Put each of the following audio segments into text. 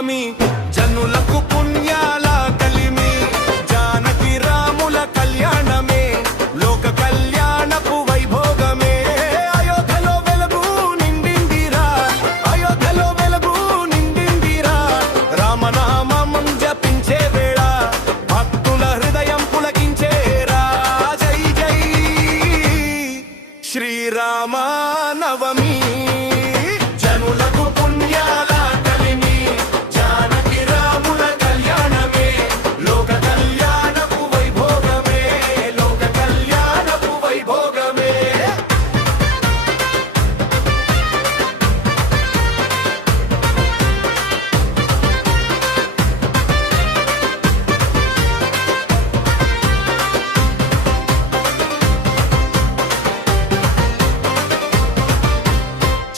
నవమి జనులకు పుణ్యాల కలిమి జానకి రాముల కళ్యాణమే లోక కళ్యాణపు వైభోగమే అయోధ్యలో వెలుగు నిండిందిరా అయోధ్యలో వెలుగు నిండిందిరా రామనామం జపించే వేళ భక్తుల హృదయం పులకించేరా జై జై శ్రీరామ నవమి జనులకు పుణ్యాల కలిమి జానకి రాముల కళ్యాణమే లోక కళ్యాణపు వైభోగమే లోక కళ్యాణపు వైభోగమే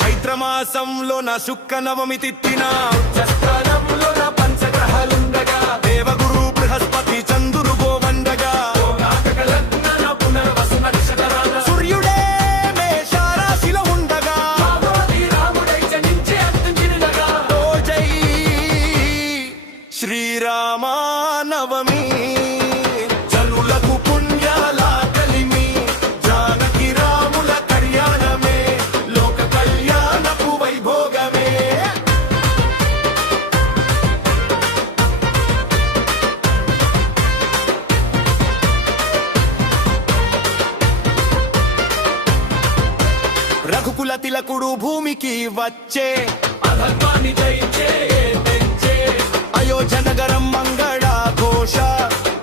చైత్రమాసంలో నా శుక్ల నవమి తిట్టిన స్థానంలో నా పంచగ్రహాలుండగా దేవగురు బృహస్పతి చంద్రుడు గోవండగా సూర్యుడే మేషరాశిలో ఉండగా ఓ జై శ్రీరామ నవమి జనులకు పుణ్యాల కలిమి జానకి రాముల కళ్యాణమే లోక కళ్యాణపు వైభోగమే రఘుకుల తిలకుడు భూమికి వచ్చే అధర్మాన్ని జయించే తెచ్చే అయోధ్య నగరం మంగళ ఘోష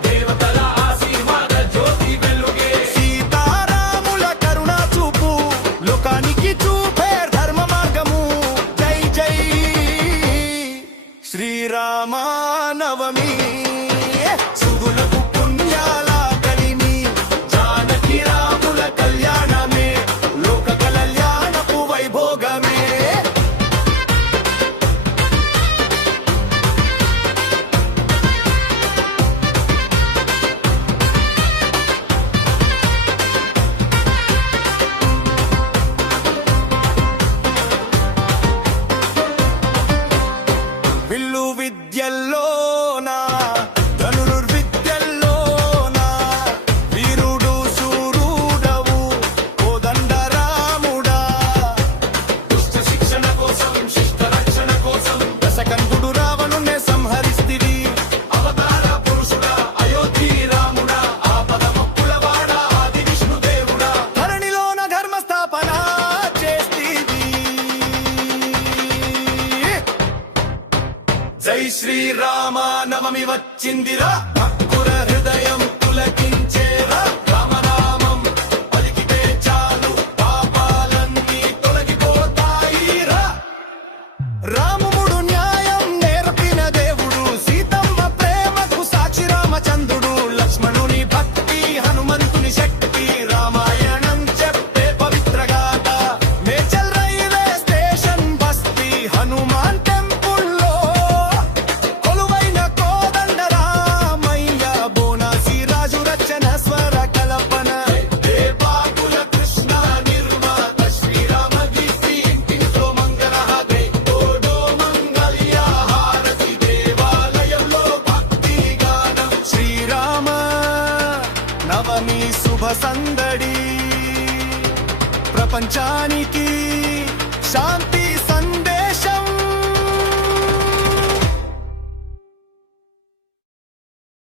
దేవతల ఆశీర్వాద జ్యోతి వెలుగే సీతారాముల కరుణ చూపు లోకానికి చూపే ధర్మ మార్గము జై జై శ్రీరామ నవమి సుగులకు పుణ్యాల కలిమి జానకి రాముల కళ్యాణమే లోక కళ్యాణపు వైభోగమే విల్లు విద్యల్లోనా ధనుర్విద్యల్లోనా వీరుడు శూరుడవు కోదండరాముడా దుష్ట శిక్షణ కోసం శిష్ట రక్షణ కోసం దశకంఠుడు రావణునే సంహరిస్తివి అవతార పురుషుడా అయోధ్య రాముడా ఆపద మొక్కులవాడ ఆది విష్ణుదేవుడా ధరణిలోన ధర్మ స్థాపన చేస్తివి జై శ్రీరామ నవమి వచ్చిందిరా భక్తుల హృదయం పులకించేరా రామనామం పలికితే చాలు పాపాలన్నీ తొలగిపోతాయిరా రాముడు న్యాయం నేర్పిన దేవుడు సీతమ్మ ప్రేమకు సాక్షి రామచంద్రుడు లక్ష్మణుని భక్తి హనుమంతుని శక్తి రామాయణం చెప్పే పవిత్ర గాథ మేచల్ రైల్వే స్టేషన్ బస్తీ హనుమాన్ టెంపుల్లో కొలువైన కోదండరామయ్య బోనాసి రాజు రచన స్వర కల్పన దేవాకుల కృష్ణ నిర్మాత శ్రీరామ గీతి ఇంటింట్లో మంగళహారతి ఓడో మంగళ్య హారతి దేవాలయంలో భక్తి గానం శ్రీరామ నవమి శుభ సందడి ప్రపంచానికి